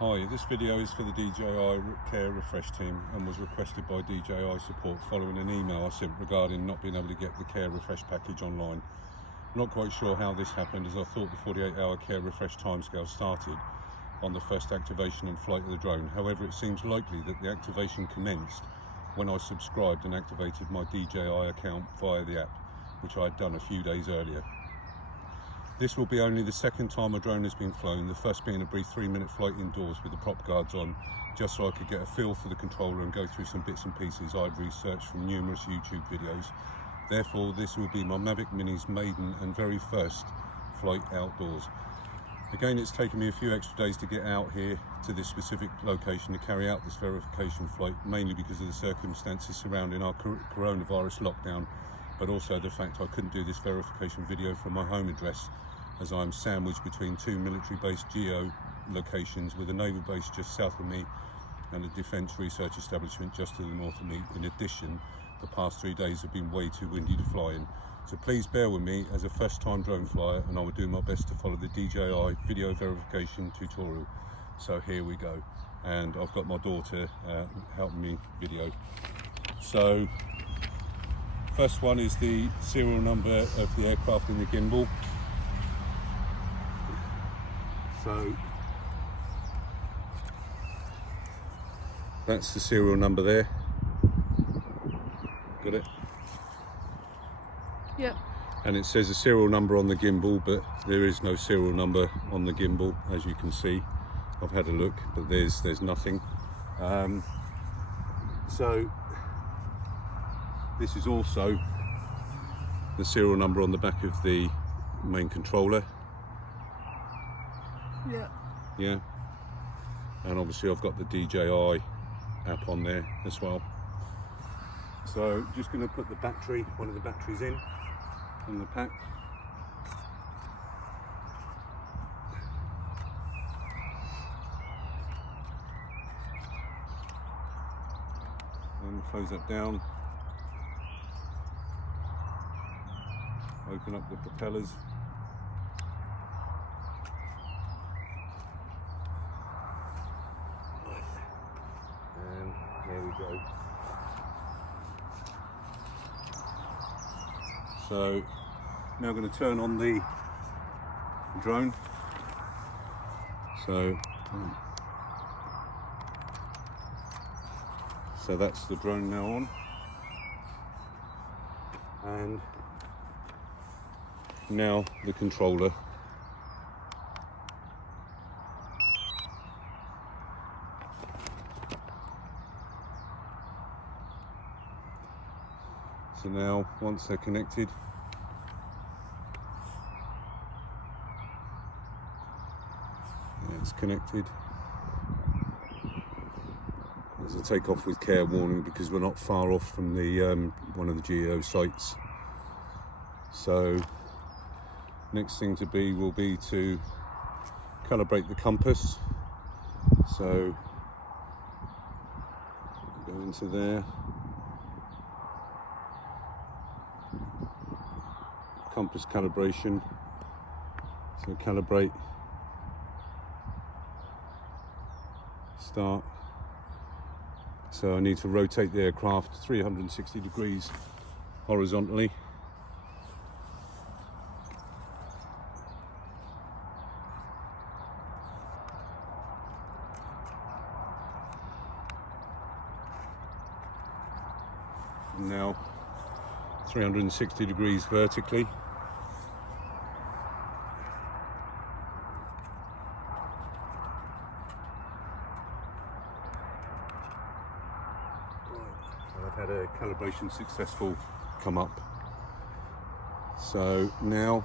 Hi, this video is for the DJI Care Refresh team and was requested by DJI support following an email I sent regarding not being able to get the Care Refresh package online. Not quite sure how this happened, as I thought the 48-hour Care Refresh timescale started on the first activation and flight of the drone. However, it seems likely that the activation commenced when I subscribed and activated my DJI account via the app, which I had done a few days earlier. This will be only the second time a drone has been flown, the first being a brief 3-minute flight indoors with the prop guards on, just so I could get a feel for the controller and go through some bits and pieces I'd researched from numerous YouTube videos. Therefore, this will be my Mavic Mini's maiden and very first flight outdoors. Again, it's taken me a few extra days to get out here to this specific location to carry out this verification flight, mainly because of the circumstances surrounding our coronavirus lockdown, but also the fact I couldn't do this verification video from my home address, as I'm sandwiched between two military-based geo locations with a naval base just south of me and a defence research establishment just to the north of me. In addition, the past 3 days have been way too windy to fly in. So please bear with me as a first-time drone flyer, and I will do my best to follow the DJI video verification tutorial. So here we go. And I've got my daughter helping me video. So first one is the serial number of the aircraft and the gimbal. So that's the serial number there. Got it? Yep. And it says a serial number on the gimbal, but there is no serial number on the gimbal, as you can see. I've had a look, but there's nothing. So this is also the serial number on the back of the main controller. Yeah. Yeah. And obviously I've got the DJI app on there as well. So just going to put the battery, one of the batteries in the pack. And close that down. Open up the propellers. And there we go. So now I'm going to turn on the drone. So that's the drone now on. And now the controller. So now, once they're connected, it's connected. There's a takeoff with care warning because we're not far off from the one of the geo sites. So next thing to be will be to calibrate the compass. So go into there. Compass calibration. So calibrate. Start. So I need to rotate the aircraft 360 degrees horizontally. And now 360 degrees vertically. I've had a calibration successful come up. So now,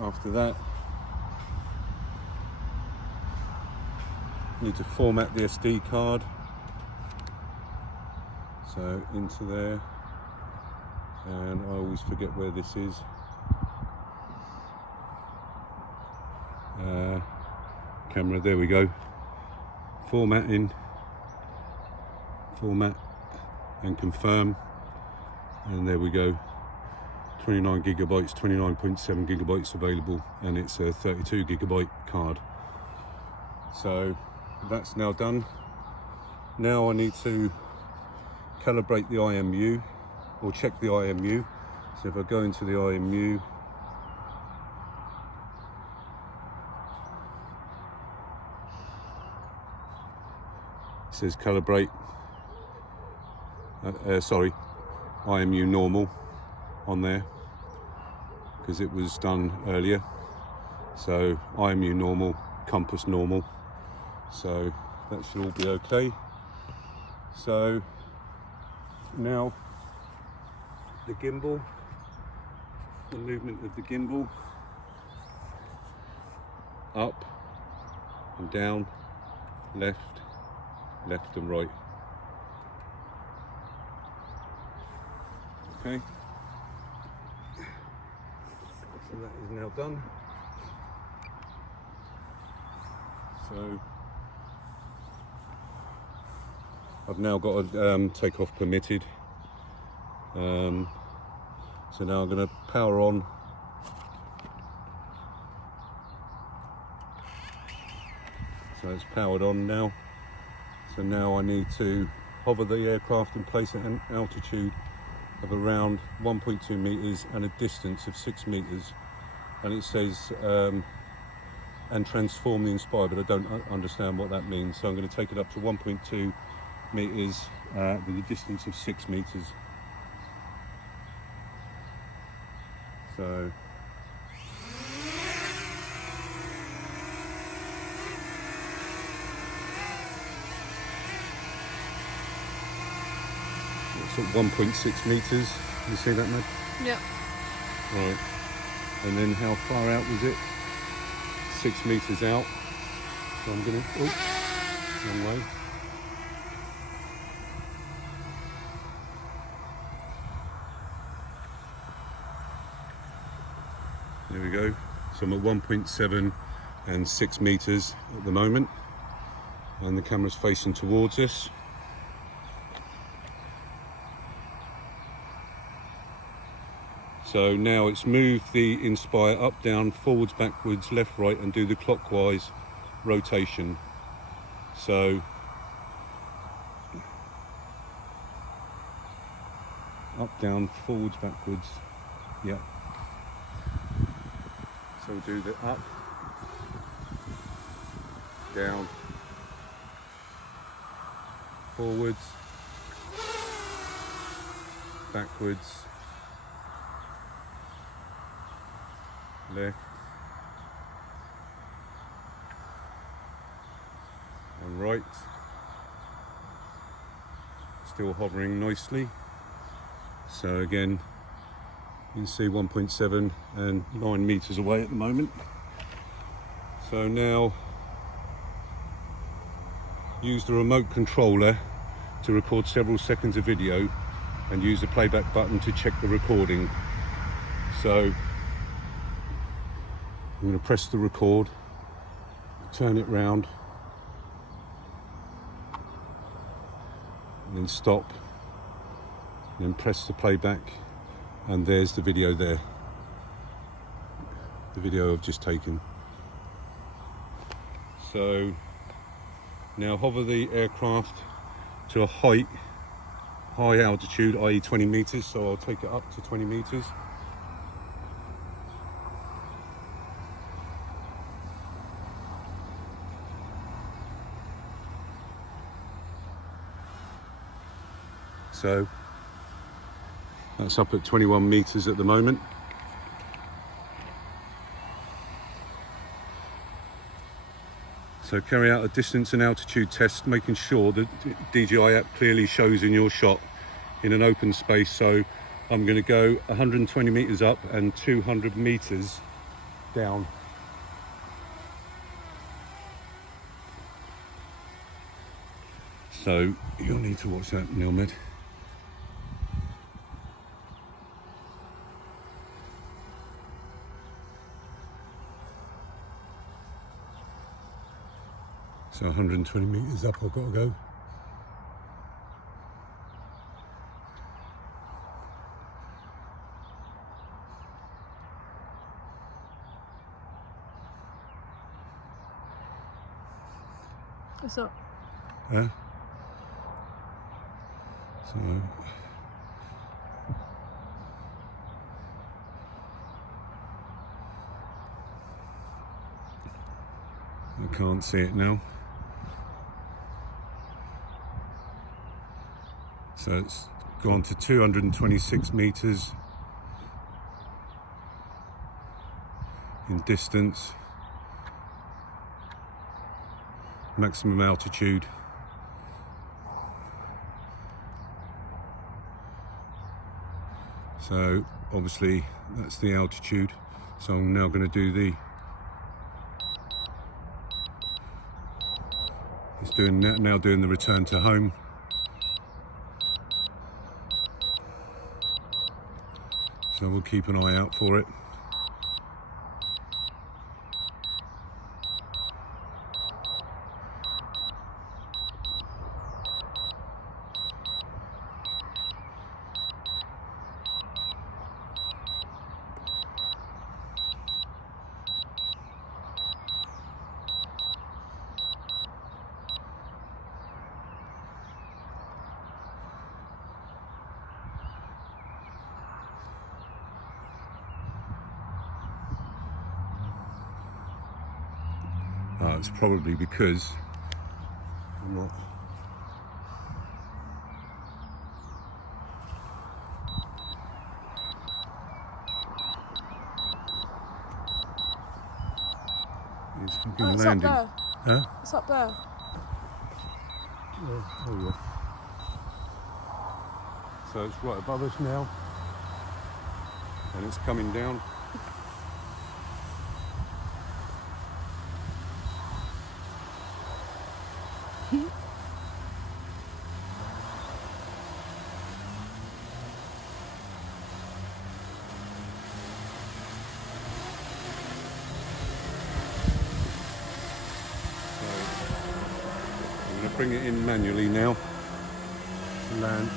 after that, need to format the SD card. So into there, and I always forget where this is. Camera, there we go. Formatting. Format and confirm, and there we go. 29 gigabytes, 29.7 gigabytes available, and it's a 32 gigabyte card. So that's now done. Now I need to calibrate the IMU, or check the IMU. So if I go into the IMU, it says calibrate, IMU normal on there, because it was done earlier. So IMU normal, compass normal, so that should all be okay. So now the gimbal, the movement of the gimbal, up and down, left and right. Okay, so that is now done. So I've now got a takeoff permitted. So now I'm going to power on. So it's powered on now. So now I need to hover the aircraft and place it at an altitude of around 1.2 meters and a distance of 6 meters. And it says and transform the Inspire, but I don't understand what that means. So I'm going to take it up to 1.2 meters with a distance of 6 meters. So it's at 1.6 meters. You see that, Mad? Yeah. Right. And then how far out was it? 6 meters out. So I'm going to, wrong way. There we go. So I'm at 1.7 and 6 meters at the moment, and the camera's facing towards us. So now it's moved the Inspire up, down, forwards, backwards, left, right, and do the clockwise rotation. So up, down, forwards, backwards, yeah. So we'll do the up, down, forwards, backwards, left, and right. Still hovering nicely. So again, you can see 1.7 and 9 meters away at the moment. So now use the remote controller to record several seconds of video and use the playback button to check the recording. So I'm going to press the record, turn it round, and then stop, and then press the playback, and there's the video there. The video I've just taken. So now hover the aircraft to a high altitude, i.e. 20 meters, so I'll take it up to 20 meters. So that's up at 21 meters at the moment. So carry out a distance and altitude test, making sure that DJI app clearly shows in your shot in an open space. So I'm going to go 120 meters up and 200 meters down. So you'll need to watch that, Nilmed. So 120 meters up I've got to go. What's up? Yeah. So I can't see it now. So it's gone to 226 meters in distance, maximum altitude. So obviously that's the altitude. So I'm now going to do the, it's now doing the return to home. So we'll keep an eye out for it. It's probably because I'm not. It's fucking landing. Up there. Huh? It's up there. Oh yeah. So it's right above us now, and it's coming down. I'm going to bring it in manually now to land.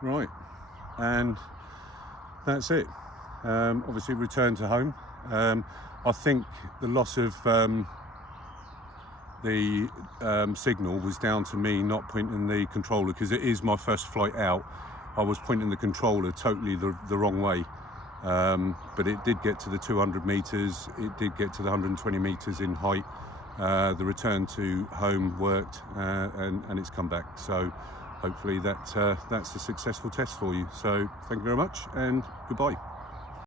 Right, and that's it. Obviously return to home. I think the loss of the signal was down to me not pointing the controller, because it is my first flight out. I was pointing the controller totally the wrong way, but it did get to the 200 meters, it did get to the 120 meters in height. The return to home worked, and it's come back. So hopefully that's a successful test for you. So thank you very much, and goodbye.